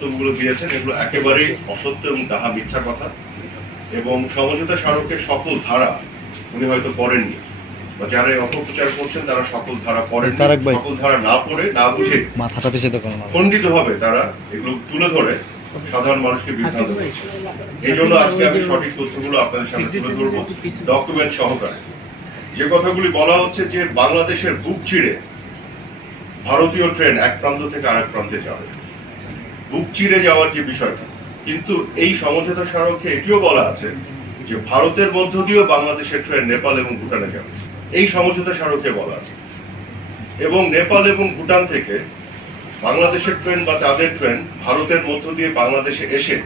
বক্তব্যগুলো দিয়েছেন এগুলো একেবারেই অসত্য এবং তাহা মিথ্যা কথা। এবং সমঝোতা স্মারকের সকল ধারা উনি হয়তো পড়েননি। বা যারা অপপ্রচার করছেন তারা সকল ধারা পড়েন সকল ধারা না পড়ে না বুঝে মাথাটা দেখুন খণ্ডিত হবে তারা এগুলো তুলে ধরে সাধারণ মানুষকে বিভ্রান্ত করছে। এই জন্য আজকে আমি সঠিক তথ্যগুলো আপনাদের সামনে তুলে ধরবো। ডকুমেন্ট সহকারে। যে কথাগুলি বলা হচ্ছে যে বাংলাদেশের বুক চিড়ে ভারতীয় ট্রেন এক প্রান্ত থেকে আরেক প্রান্তে যাবে। বুক চিড়ে যাওয়ার যে বিষয়টা। কিন্তু এই সমঝোতা স্মারকে এটিও বলা আছে যে ভারতের মধ্য দিয়েও বাংলাদেশের ট্রেন নেপাল এবং ভুটানে যাবে। এই সমঝোতা স্মারকে বলা আছে। এবং নেপাল এবং ভুটান থেকে বাংলাদেশের ট্রেন বা তাদের ট্রেন ভারতের মধ্য দিয়ে বাংলাদেশে এসে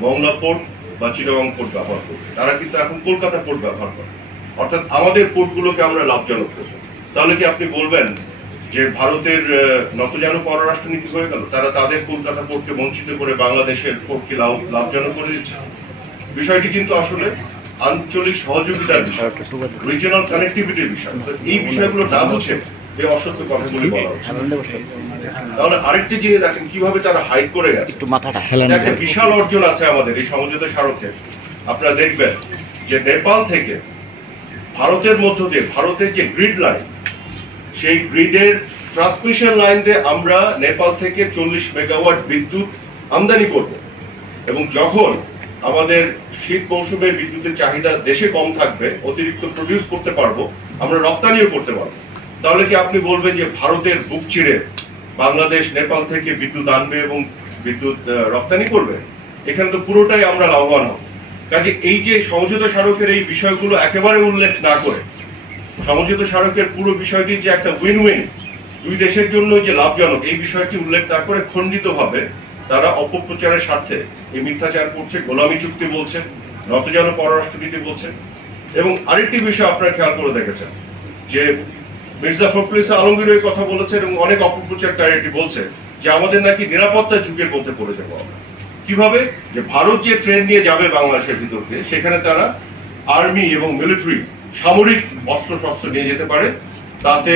মংলা পোর্ট বা চিটাগং পোর্ট ব্যবহার করবে। তারা কিন্তু এখন কলকাতা পোর্ট ব্যবহার করে। অর্থাৎ আমাদের পোর্টগুলোকে আমরা লাভজনক করব। তাহলে কি আপনি বলবেন যে ভারতের নতজানু পররাষ্ট্র নীতি হয়ে গেল তারা তাদের কলকাতা পোর্টকে বঞ্চিত করে বাংলাদেশের পোর্টকে লাভ লাভজনক করে দিচ্ছে। বিষয়টি কিন্তু আসলে আঞ্চলিক সহযোগিতার বিষয় রিজিনাল কানেক্টিভিটির বিষয়। তো এই বিষয়গুলো না বুঝে এই অসত্য কথাগুলি বলা হচ্ছে। তাহলে আরেকটি জিনিস দেখেন কীভাবে তারা হাইড করে গেছে। একটু মাথাটা একটা বিশাল অর্জন আছে আমাদের এই সমঝোতা স্মারকে। আপনারা দেখবেন যে নেপাল থেকে ভারতের মধ্য দিয়ে ভারতের যে গ্রিড লাইন সেই গ্রিডের ট্রান্সমিশন লাইন দিয়ে আমরা নেপাল থেকে চল্লিশ মেগাওয়াট বিদ্যুৎ আমদানি করব। এবং যখন আমাদের শীত মৌসুমে বিদ্যুতের চাহিদা দেশে কম থাকবে, অতিরিক্ত প্রডিউস করতে পারব, আমরা রপ্তানিও করতে পারব। তাহলে কি আপনি বলবেন যে ভারতের বুক চিড়ে বাংলাদেশ নেপাল থেকে বিদ্যুৎ আনবে এবং বিদ্যুৎ রপ্তানি করবে? এখানে তো পুরোটাই আমরা লাভবান হব। কাজে এই যে সমঝোতা স্মারকের এই বিষয়গুলো একেবারে উল্লেখ না করে সমঝোতা স্মারকের পুরো বিষয়টি যে একটা উইন উইন দুই দেশের জন্য যে লাভজনক, এই বিষয়টি উল্লেখ না করে খণ্ডিতভাবে তারা অপপ্রচারের স্বার্থে এই মিথ্যাচার করছে, গোলামী চুক্তি বলছে নতজন পররাষ্ট্রনীতি বলছে এবং আরেকটি বিষয় আপনারা খেয়াল করে দেখেছেন, যে মির্জা ফখরুল আলমগীর এই কথা বলেছেন এবং অনেক অপপ্রচারকারী এটি বলছে যে আমাদের নাকি নিরাপত্তা যুগের মধ্যে পড়ে যাব আমরা। কীভাবে? যে ভারত যে ট্রেন নিয়ে যাবে বাংলাদেশের ভিতর সেখানে তারা আর্মি এবং মিলিটারি সামরিক অস্ত্র শস্ত্র নিয়ে যেতে পারে তাতে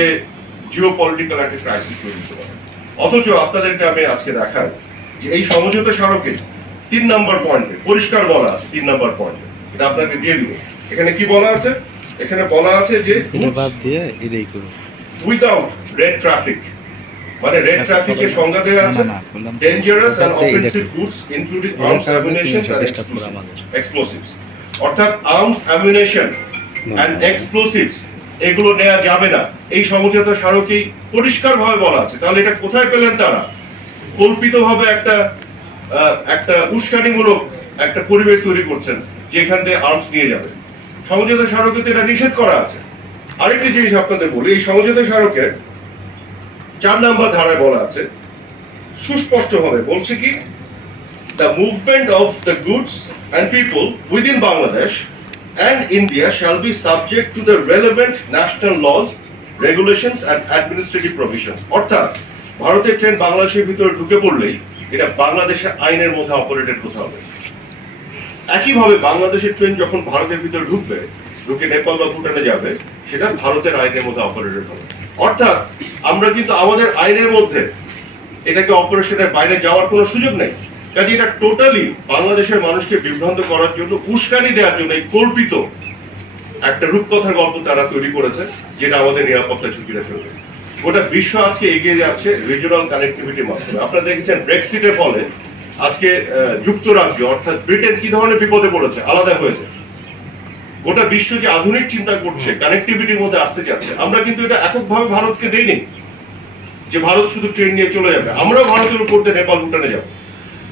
জিও পলিটিক্যাল একটা ক্রাইসিস তৈরি হতে পারে। অথচ আপনাদেরকে আমি আজকে দেখাই যে এই সমঝোতা স্মারকে তিন নম্বর পয়েন্টে পরিষ্কার বলা আছে তিন নম্বর পয়েন্টে এটা আপনাকে দিয়ে দিব। এখানে কি বলা আছে? এখানে বলা আছে যে বাদ দিয়ে এটাই করুন। উইদাউট রেড ট্রাফিক মানে রেড ট্রাফিকের সংজ্ঞা দেওয়া আছে ডেঞ্জারাস এটা offensive goods including arms ammunition. Explosives অর্থাৎ আর্মস অ্যামিনেশন এন্ড এক্সপ্লোসিভস এগুলো নেওয়া যাবে না। এই সমঝোতা স্মারকেই পরিষ্কারভাবে বলা আছে। তাহলে এটা কোথায় পেলেন তারা? কল্পিতভাবে একটা একটা উস্কানিমূলক একটা পরিবেশ তৈরি করছেন যেখান থেকে আর্মস নিয়ে যাবে। সমঝোতা স্মারকে তো এটা নিষেধ করা আছে। আরেকটি জিনিস আপনাদের বলি এই সমঝোতা স্মারকে চার নাম্বার ধারায় বলা আছে। সুস্পষ্টভাবে বলছে কি the movement of the goods and people within Bangladesh and India shall be subject to the relevant national laws, regulations and administrative provisions. অর্থাৎ ভারতের ট্রেন বাংলাদেশের ভিতরে ঢুকে পড়লেই এটা বাংলাদেশের আইনের মধ্যে অপারেটেড হতে হবে। একইভাবে বাংলাদেশের ট্রেন যখন ভারতের ভিতরে ঢুকবে ঢুকে নেপাল বা ভুটানে যাবে সেটা ভারতের আইনের মধ্যে অপারেটেড হবে। অর্থাৎ আমরা কিন্তু আমাদের আইনের মধ্যে এটাকে অপারেশনের বাইরে যাওয়ার কোনো সুযোগ নেই। কাজে এটা টোটালি বাংলাদেশের মানুষকে বিভ্রান্ত করার জন্য উস্কানি দেওয়ার জন্য এই কল্পিত একটা রূপকথার গল্প তারা তৈরি করেছে যেটা আমাদের নিরাপত্তা ঝুঁকিতে ফেলবে। গোটা বিশ্ব আজকে এগিয়ে যাচ্ছে রিজিওনাল কানেক্টিভিটির মাধ্যমে। আপনারা দেখেছেন ব্রেক্সিটের ফলে আজকে যুক্তরাজ্য অর্থাৎ ব্রিটেন কি ধরনের বিপদে পড়েছে? আলাদা হয়েছে। গোটা বিশ্ব যে আধুনিক চিন্তা করছে কানেক্টিভিটির মধ্যে আসতে যাচ্ছে। আমরা কিন্তু এটা এককভাবে ভারতকে দেইনি যে ভারত শুধু ট্রেন নিয়ে চলে যাবে। আমরাও ভারতের উপর দিয়ে নেপাল ভুটানে যাব।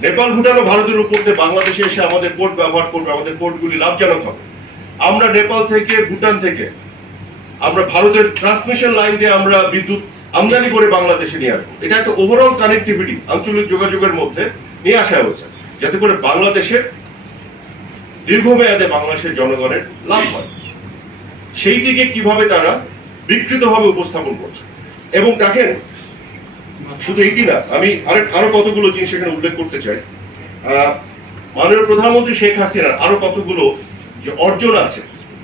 নেপাল ভুটানও ভারতের উপর দিয়ে বাংলাদেশে এসে আমাদের পোর্ট ব্যবহার করবে, আমাদের পোর্টগুলি লাভজনক হবে। আমরা নেপাল থেকে, ভুটান থেকে, আমরা ভারতের ট্রান্সমিশন লাইন দিয়ে আমরা বিদ্যুৎ আমদানি করে বাংলাদেশে নিয়ে আসব। এটা একটা ওভারঅল কানেক্টিভিটি আঞ্চলিক যোগাযোগের মধ্যে নিয়ে আসা হয়েছে, যাতে করে বাংলাদেশের দীর্ঘমেয়াদে বাংলাদেশের জনগণের লাভ হয়। সেই দিকে কীভাবে তারা বিকৃতভাবে উপস্থাপন করছে। এবং দেখেন শুধু এইটি না, আমি আরেক আরও কতগুলো জিনিস এখানে উল্লেখ করতে চাই। মাননীয় প্রধানমন্ত্রী শেখ হাসিনার আরও কতগুলো যে অর্জন আছে,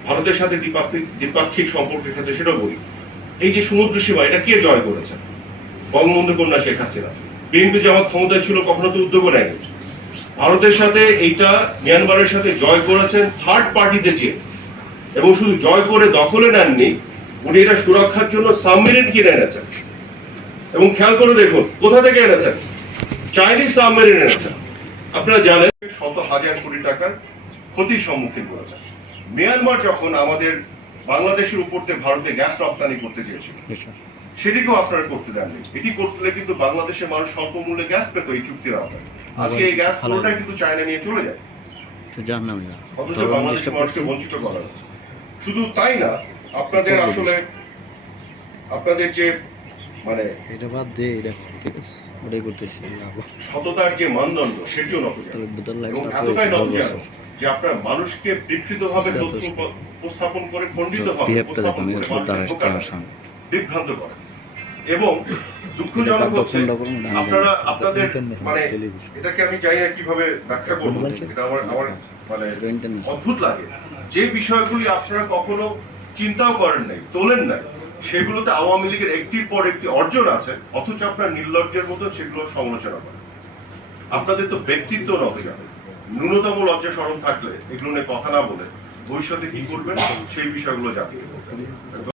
ভারতের সাথে দ্বিপাক্ষিক দ্বিপাক্ষিক সম্পর্কের ক্ষেত্রে সেটাও বলি। এই যে সমুদ্র সীমা, এটা কে জয় করেছে? বঙ্গবন্ধু কন্যা শেখ হাসিনা। বিএনপি জামাত ক্ষমতায় ছিল, কখনো তো উদ্যোগ নেয়নি। ভারতের সাথে এইটা মিয়ানমারের সাথে জয় করেছেন থার্ড পার্টিতে চেয়ে এবং শুধু জয় করে দখলে নেননি, উনি এটা সুরক্ষার জন্য সাবমেরিন কিনে এনেছেন। এবং খেয়াল করে দেখুন কোথা থেকে এনেছেন? চাইনিজ সাবমেরিন এনেছেন। আপনারা জানেন শত হাজার কোটি টাকার ক্ষতির সম্মুখীন করেছেন মিয়ানমার যখন আমাদের বাংলাদেশের উপর ভারতে গ্যাস রপ্তানি করতে চেয়েছিল সেটিকেও আপনারা করতে দেননি। এটি করতে কিন্তু বাংলাদেশের মানুষ স্বল্প মূল্যে গ্যাস পেত এই চুক্তির আওতায়। আজকে এই গ্যাস পুরোটাই কিন্তু চায়না নিয়ে চলে যায়। অথচ বাংলাদেশের মানুষকে বঞ্চিত করা হচ্ছে। শুধু তাই না আপনাদের আসলে আপনাদের যে মানে এটা বাদ দিয়ে এটা ঠিক আছে ওটাই করতেছি সততার যে মানদণ্ড সেটিও নকল এবং যে আপনার মানুষকে তথ্য উপস্থাপন করে উপস্থাপন করে বিভ্রান্ত করে। দুঃখজনক হচ্ছে আপনারা আপনাদের মানে এটাকে আমি জানি না কীভাবে ব্যাখ্যা করব। এটা আমার আমার মানে অদ্ভুত লাগে। যে বিষয়গুলি আপনারা কখনো চিন্তাও করেন নাই তোলেন নাই সেগুলোতে আওয়ামী লীগের একটির পর একটি অর্জন আছে, অথচ আপনার নির্লজ্জের মতো সেগুলো সমালোচনা করেন আপনাদের তো ব্যক্তিত্ব লজ্জা ন্যূনতম লজ্জা স্মরণ থাকলে এগুলো নিয়ে কথা না বলে ভবিষ্যতে কি করবেন সেই বিষয়গুলো বলবেন।